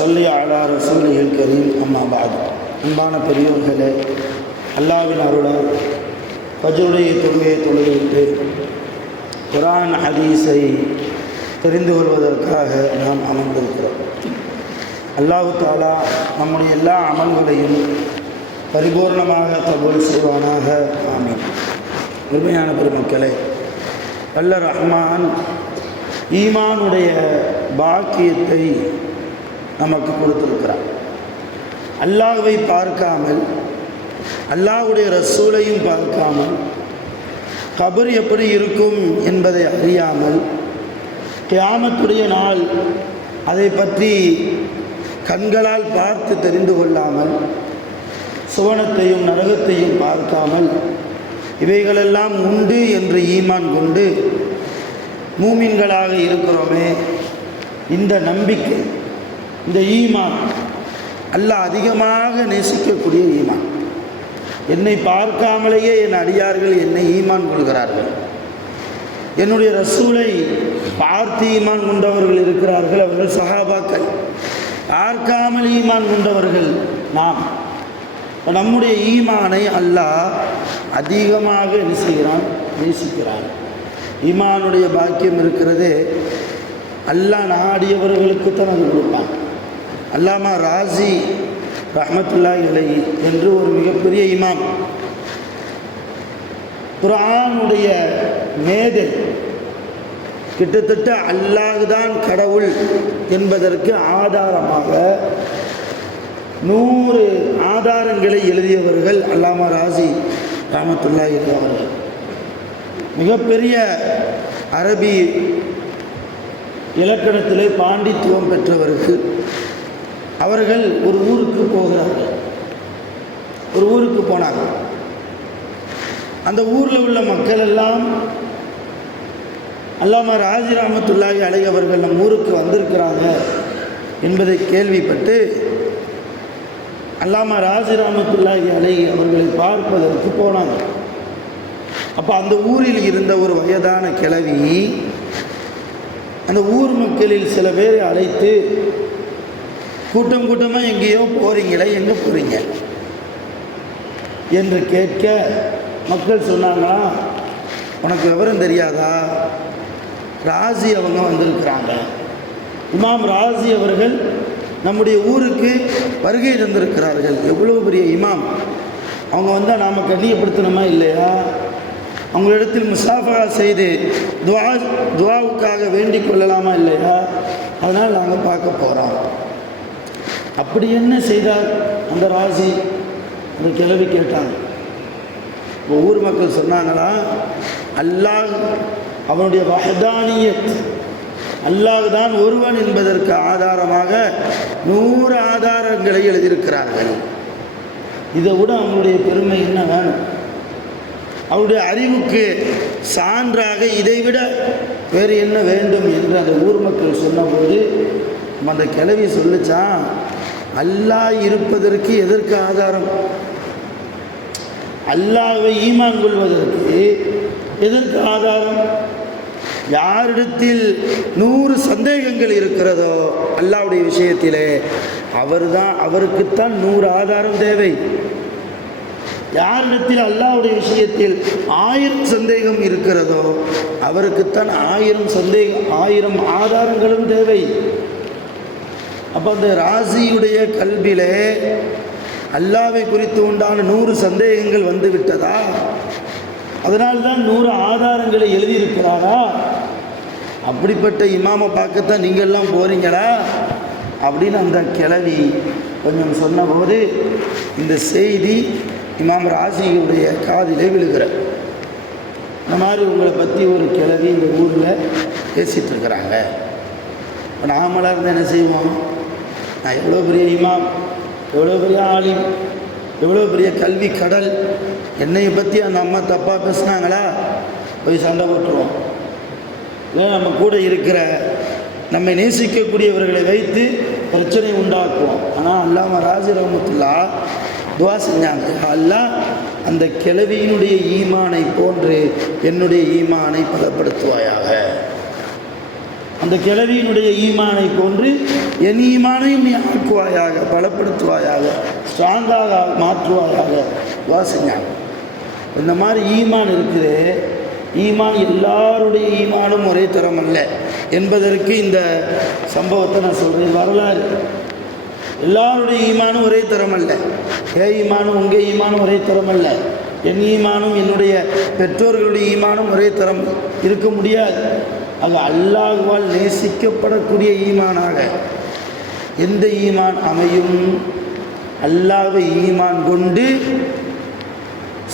சொல்லி அலா ரசூலில் கரீம் அம்மா பாத். அன்பான பெரியோர்களே, அல்லாஹ்வின் அருளால் ஃபஜ்ருடைய தொழுகையை தொழுதுவிட்டு குர்ஆன் ஹதீஸை தெரிந்து கொள்வதற்காக நாம் அமர்ந்திருக்கிறோம். அல்லாஹ் தஆலா நம்முடைய எல்லா அமல்களையும் பரிபூர்ணமாக கபூல் செய்வானாக. ஆமீன். உண்மையான பெருமக்களே, வல்ல ரஹ்மான் ஈமானுடைய பாக்கியத்தை நமக்கு கொடுத்திருக்கிறார். அல்லாஹ்வை பார்க்காமல், அல்லாஹ்வுடைய ரசூலையும் பார்க்காமல், கபர் எப்படி இருக்கும் என்பதை அறியாமல், கியாமத்துடைய நாள் அதை பற்றி கண்களால் பார்த்து தெரிந்து கொள்ளாமல், சுவனத்தையும் நரகத்தையும் பார்க்காமல், இவைகளெல்லாம் உண்டு என்று ஈமான் கொண்டு மூமின்களாக இருக்கிறோமே, இந்த நம்பிக்கை, இந்த ஈமான் அல்லாஹ் அதிகமாக நேசிக்கக்கூடிய ஈமான். என்னை பார்க்காமலேயே என் அடியார்கள் என்னை ஈமான் கொள்கிறார்கள். என்னுடைய ரசூலை பார்த்து ஈமான் கொண்டவர்கள் இருக்கிறார்கள், அவர்கள் சஹாபாக்கள். பார்க்காமல் ஈமான் கொண்டவர்கள் நாம். நம்முடைய ஈமானை அல்லாஹ் அதிகமாக நேசிக்கிறான். ஈமானுடைய பாக்கியம் இருக்கிறதே அல்லாஹ் நாடியவர்களுக்கு தான் அது கொடுப்பான். அல்லாமா ராசி ரஹ்மத்துல்லாஹி அலைஹி என்று ஒரு மிகப்பெரிய இமாம், குர்ஆனுடைய மேதை, கிட்டத்தட்ட அல்லாஹ் தான் கடவுள் என்பதற்கு ஆதாரமாக 100 ஆதாரங்களை எழுதியவர்கள் அல்லாமா ராசி ரஹ்மத்துல்லாஹி அலைஹி அவர்கள். மிகப்பெரிய அரபி இலக்கணத்திலே பாண்டித்துவம் பெற்றவர்கள். அவர்கள் ஒரு ஊருக்கு போகிறார்கள். ஒரு ஊருக்கு போனார்கள். அந்த ஊரில் உள்ள மக்கள் எல்லாம் அல்லாமா ராஜி ரஹ்மத்துல்லாஹி அலைஹி அவர்கள் நம் ஊருக்கு வந்திருக்கிறாங்க என்பதை கேள்விப்பட்டு அல்லாமா ராஜி ரஹ்மத்துல்லாஹி அலைஹி அவர்களை பார்ப்பதற்கு போனாங்க. அப்போ அந்த ஊரில் இருந்த ஒரு வயதான கிழவி அந்த ஊர் மக்களில் சில பேரை அழைத்து, கூட்டம் கூட்டமாக எங்கேயோ போகிறீங்களே, எங்கே போகிறீங்க என்று கேட்க, மக்கள் சொன்னாங்களா, உனக்கு விவரம் தெரியாதா, ராசி அவங்க வந்திருக்கிறாங்க. இமாம் ராசி அவர்கள் நம்முடைய ஊருக்கு வருகை தந்திருக்கிறார்கள். எவ்வளோ பெரிய இமாம், அவங்க வந்தால் நாம் கண்ணியப்படுத்தணுமா இல்லையா? அவங்களிடத்தில் முசாஃபா செய்து துவாவுக்காக வேண்டிக் கொள்ளலாமா இல்லையா? அதனால் நாங்கள் பார்க்க போகிறோம். அப்படி என்ன செய்தார் அந்த ராசி? அந்த கிழவி கேட்டாங்க. ஊர் மக்கள் சொன்னாங்களா, அல்லாஹ் அவனுடைய வஹ்தானியத், அல்லாஹ் தான் ஒருவன் என்பதற்கு ஆதாரமாக 100 ஆதாரங்களை எழுதியிருக்கிறார்கள். இதை விட அவங்களுடைய பெருமை என்ன வேணும்? அவருடைய அறிவுக்கு சான்றாக இதைவிட வேறு என்ன வேண்டும் என்று அந்த ஊர் மக்கள் சொன்னபோது அந்த கிழவி சொல்லிச்சான், அல்லாஹ் இருப்பதற்கு எதற்கு ஆதாரம்? அல்லாஹ்வை ஈமான் கொள்வதற்கு எதற்கு ஆதாரம்? யாரிடத்தில் 100 சந்தேகங்கள் இருக்கிறதோ அல்லாஹ்வுடைய விஷயத்திலே அவருக்குத்தான் 100 ஆதாரம் தேவை. யாரிடத்தில் அல்லாஹ்வுடைய விஷயத்தில் 1000 சந்தேகம் இருக்கிறதோ அவருக்குத்தான் 1000 ஆதாரங்களும் தேவை. அப்போ அந்த ராசியுடைய கல்விலே அல்லாஹ்வை குறித்து உண்டான 100 சந்தேகங்கள் வந்து விட்டதா? அதனால்தான் 100 ஆதாரங்களை எழுதியிருக்கிறாரா? அப்படிப்பட்ட இமாமை பார்க்கத்தான் நீங்கள்லாம் போகிறீங்களா அப்படின்னு அந்த கிழவி கொஞ்சம் சொன்னபோது இந்த செய்தி இமாம் ராசியுடைய காதிலே விழுகிற. இந்த மாதிரி உங்களை பற்றி ஒரு கிழவி இந்த ஊரில் பேசிகிட்டு இருக்கிறாங்க நாமளாக இருந்தால் என்ன செய்வோம்? நான் எவ்வளோ பெரிய இமாம், எவ்வளோ பெரிய ஆலிம், எவ்வளோ பெரிய கல்வி கடல், என்னையை பற்றி அந்த அம்மா தப்பாக பேசுனாங்களா போய் சண்டை போட்டுருவோம். இல்லை நம்ம கூட இருக்கிற நம்மை நேசிக்கக்கூடியவர்களை வைத்து பிரச்சனை உண்டாக்குவோம். ஆனால் அல்லாம ராஜி ரஹ்மத்துல்லா துவா செஞ்சாங்க, அல்லாஹ் அந்த கிழவியினுடைய ஈமானை போன்று என்னுடைய ஈமானை பலப்படுத்துவாயாக, அந்த கிழவியினுடைய ஈமானை போன்று என் ஈமானையும் நீ ஆக்குவாயாக, பலப்படுத்துவாயாக, ஸ்ட்ராங்காக மாற்றுவாயாக துவா செஞ்சாங்க. இந்த மாதிரி ஈமான் இருக்குது. ஈமான் எல்லாருடைய ஈமானும் ஒரே தரம் அல்ல என்பதற்கு இந்த சம்பவத்தை நான் சொல்கிறேன். வரலாறு எல்லாருடைய ஈமானும் ஒரே தரம் அல்ல. ஈமானும் உங்கள் ஈமானும் ஒரே தரம் அல்ல. என் ஈமானும் என்னுடைய பெற்றோர்களுடைய ஈமானும் ஒரே தரம் இருக்க முடியாது. அது அல்லாஹ்வால் நேசிக்கப்படக்கூடிய ஈமானாக எந்த ஈமான் அமையும்? அல்லாஹ்வை ஈமான் கொண்டு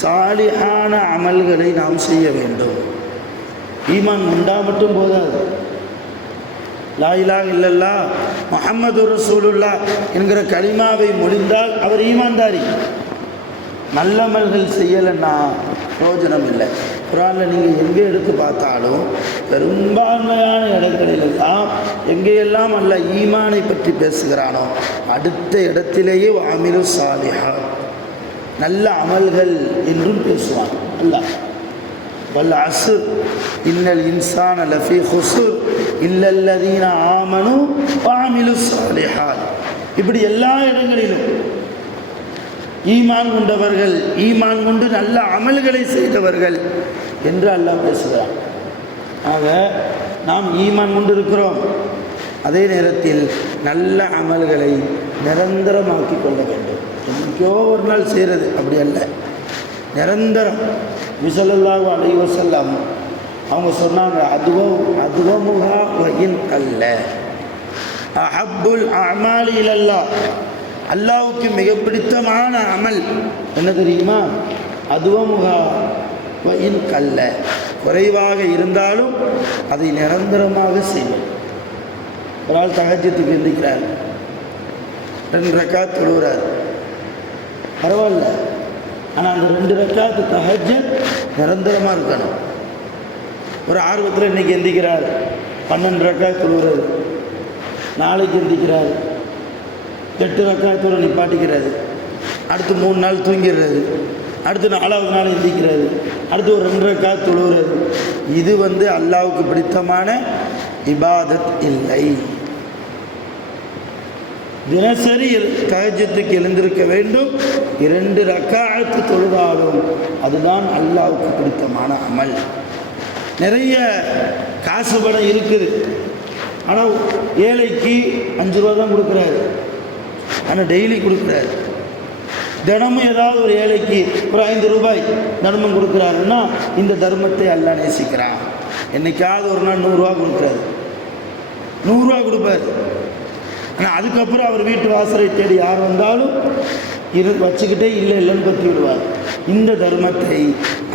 சாலிஹான அமல்களை நாம் செய்ய வேண்டும். ஈமான் உண்டா மட்டும் போதாது. லா இலாஹ இல்லல்லாஹ் முஹம்மது ரசூலுல்லாஹ் என்கிற கலிமாவை மொழிந்தால் அவர் ஈமான்தாரி. நல்லமல்கள் செய்யலைன்னா பிரயோஜனம் இல்லை. குர்ஆனில் நீங்கள் எங்கே எடுத்து பார்த்தாலும் பெரும்பான்மையான இடங்களிலெல்லாம் எங்கேயெல்லாம் அல்ல ஈமானை பற்றி பேசுகிறானோ அடுத்த இடத்திலேயே அமிலு சாலிஹா நல்ல அமல்கள் என்றும் பேசுவான் அல்லாஹ். வல் அஸ்ர் இன்னல் இன்சான லஃபீ குஸ்ர் இல்லல்லதீன ஆமனு வஅமிலு ஸாலிஹாத். இப்படி எல்லா இடங்களிலும் ஈமான் கொண்டவர்கள், ஈமான் கொண்டு நல்ல அமல்களை செய்தவர்கள் என்று அல்லாஹ் பேசுகிறான். ஆக நாம் ஈமான் கொண்டு இருக்கிறோம், அதே நேரத்தில் நல்ல அமல்களை நிரந்தரமாக்கி கொள்ள வேண்டும். என்றைக்கோ ஒரு நாள் செய்கிறது அப்படி அல்ல, நிரந்தரம். ஸல்லல்லாஹு அலைஹி வஸல்லம் அவங்க சொன்னாங்க, அதுவமுகா வயின் அல்ல அஹப்புல் அமாலி இலல்லாஹ். அல்லாஹ்வுக்கு மிக பிடித்தமான அமல் என்ன தெரியுமா? அதுவமுகா வயின் கல்ல, குறைவாக இருந்தாலும் அதை நிரந்தரமாக செய்யும். ஒரு ஆள் தஹஜ்ஜுதுக்கு எந்திரிக்கிறார், 2 ரக்காத் தொழுகிறார், பரவாயில்ல. ஆனால் அந்த 2 ரக்காத்து தஹஜ்ஜுத் நிரந்தரமாக இருக்கணும். ஒரு ஆர்வத்தில் இன்றைக்கி எந்திக்கிறார், 12 ரக்காத் தொழுகிறார். நாளைக்கு எந்திக்கிறார், 8 ரக்காத்தோடு நிப்பாட்டிக்கிறாரு. அடுத்து 3 நாள் தூங்கிடுறாரு. அடுத்து 4வது நாள் எந்திக்கிறாரு. அடுத்து ஒரு 2 ரக்காத் தொழுகிறாரு. இது அல்லாஹ்வுக்கு பிடித்தமான இபாதத் இல்லை. தினசரி தஹஜ்ஜுதுக்கு எழுந்திருக்க வேண்டும். 2 ரக்காத்து தொழுதாலும் அதுதான் அல்லாஹ்வுக்கு பிடித்தமான அமல். நிறைய காசு பணம் இருக்குது, ஆனால் ஏழைக்கு 5 ரூபா தான் கொடுக்குறாரு, ஆனால் டெய்லி கொடுக்குறாரு. தினமும் ஏதாவது ஒரு ஏழைக்கு ஒரு 5 ரூபாய் தர்மம் கொடுக்குறாருன்னா இந்த தர்மத்தை அல்லாஹ் நேசிக்கிறான். என்னைக்காவது ஒரு நாள் 100 ரூபா கொடுக்குறாரு, 100 ரூபா கொடுப்பார். ஆனால் அதுக்கப்புறம் அவர் வீட்டு வாசலை தேடி யார் வந்தாலும் வச்சுக்கிட்டே இல்லைன்னு பற்றி விடுவார். இந்த தர்மத்தை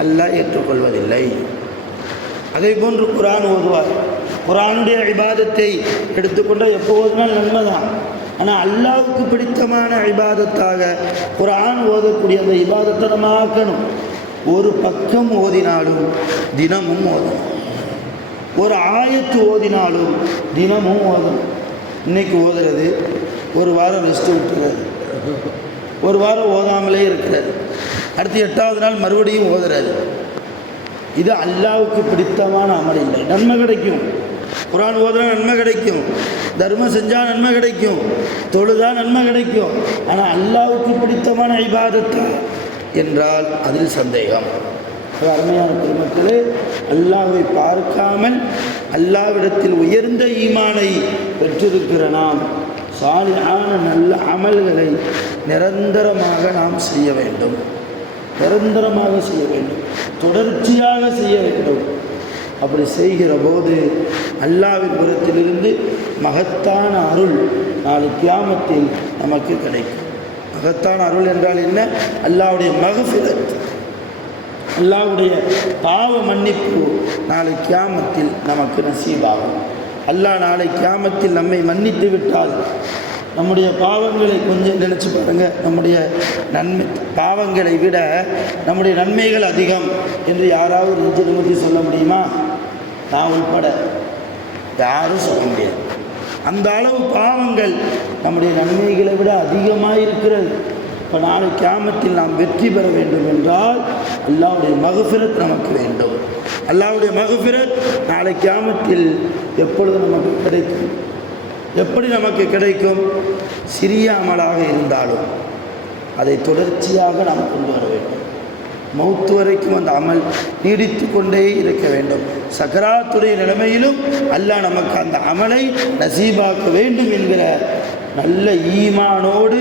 அல்லாஹ் ஏற்றுக்கொள்வதில்லை. அதே போன்று குர்ஆன் ஓதுவார். குர்ஆனுடைய இபாதத்தை எடுத்துக்கொண்டால் எப்போ ஓதுனாலும் நன்மை தான். ஆனால் அல்லாஹ்வுக்கு பிடித்தமான இபாதத்தாக குர்ஆன் ஓதக்கூடிய அந்த இபாதத்தை நம்ம ஆக்கணும். ஒரு பக்கம் ஓதினாலும் தினமும் ஓதணும், ஒரு ஆயத்து ஓதினாலும் தினமும் ஓதணும். இன்றைக்கி ஓதுறது, ஒரு வாரம் ரெஸ்ட்டு விட்டுறது, ஒரு வாரம் ஓதாமலே இருக்கிறது, அடுத்து 8வது நாள் மறுபடியும் ஓதுறது. இது அல்லாஹ்வுக்கு பிடித்தமான அமல் இல்லை. நன்மை கிடைக்கும், குர்ஆன் ஓதுனா நன்மை கிடைக்கும், தர்மம் செஞ்சால் நன்மை கிடைக்கும், தொழுதா நன்மை கிடைக்கும். ஆனால் அல்லாஹ்வுக்கு பிடித்தமான இபாதத்தா என்றால் அதில் சந்தேகம். அருமையான பெருமக்களே, அல்லாஹ்வை பார்க்காமல் அல்லாஹ்விடத்தில் உயர்ந்த ஈமானை பெற்றிருக்கிற நாம் சாலிஹான நல்ல அமல்களை நிரந்தரமாக நாம் செய்ய வேண்டும், நிரந்தரமாக செய்ய வேண்டும், தொடர்ச்சியாக செய்ய வேண்டும். அப்படி செய்கிற போது அல்லாஹ்வின் புறத்திலிருந்து மகத்தான அருள் நாளை கியாமத்தில் நமக்கு கிடைக்கும். மகத்தான அருள் என்றால் என்ன? அல்லாஹ்வுடைய மக்ஃபிரத், அல்லாஹ்வுடைய பாவ மன்னிப்பு நாளை கியாமத்தில் நமக்கு நசீபாகும். அல்லாஹ் நாளை கியாமத்தில் நம்மை மன்னித்து விட்டால் நம்முடைய பாவங்களை கொஞ்சம் நினச்சி பாருங்கள். நம்முடைய நன்மை பாவங்களை விட நம்முடைய நன்மைகள் அதிகம் என்று யாராவது நெஞ்சு நிமிர்த்தி சொல்ல முடியுமா? நான் உட்பட யாரும் சொல்ல முடியாது. அந்த அளவு பாவங்கள் நம்முடைய நன்மைகளை விட அதிகமாக இருக்கிறது. இப்போ நாளை கியாமத்தில் நாம் வெற்றி பெற வேண்டும் என்றால் அல்லாஹ்வுடைய மக்ஃபிரத் நமக்கு வேண்டும். அல்லாஹ்வுடைய மக்ஃபிரத் நாளை கியாமத்தில் எப்பொழுது நமக்கு கிடைக்கும்? எப்படி நமக்கு கிடைக்கும்? சிறிய அமலாக இருந்தாலும் அதை தொடர்ச்சியாக நாம் கொண்டு வர வேண்டும். மௌத்து வரைக்கும் அந்த அமல் நீடித்து கொண்டே இருக்க வேண்டும். சக்கராத்துடைய நிலைமையிலும் அல்லாஹ் நமக்கு அந்த அமலை நசீபாக்க வேண்டும் என்கிற நல்ல ஈமானோடு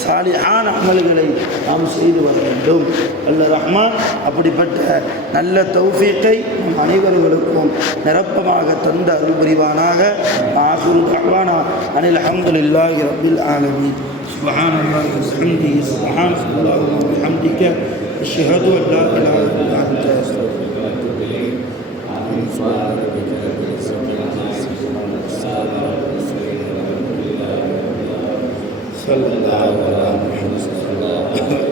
சாலிஹான அமல்களை நாம் செய்து வர வேண்டும். அல்லாஹ் ரஹ்மான் அப்படிப்பட்ட நல்ல தௌஃபீக்கை நம் அனைவர்களுக்கும் நிரப்பமாக தந்த அருள் புரிவானாக. ஆகிரு தஅவானா அனில் ஹம்துலில்லாஹி ரப்பில் ஆலமீன். சுப்ஹானல்லாஹி வ பிஹம்திஹி சுப்ஹானல்லாஹி வ பிஹம்திக அஷ்ஹது அன் லா இலாஹா இல்லா அன்த அஸ்தக்ஃபிருக வ அத்தூபு இலைக். صلى الله على محمد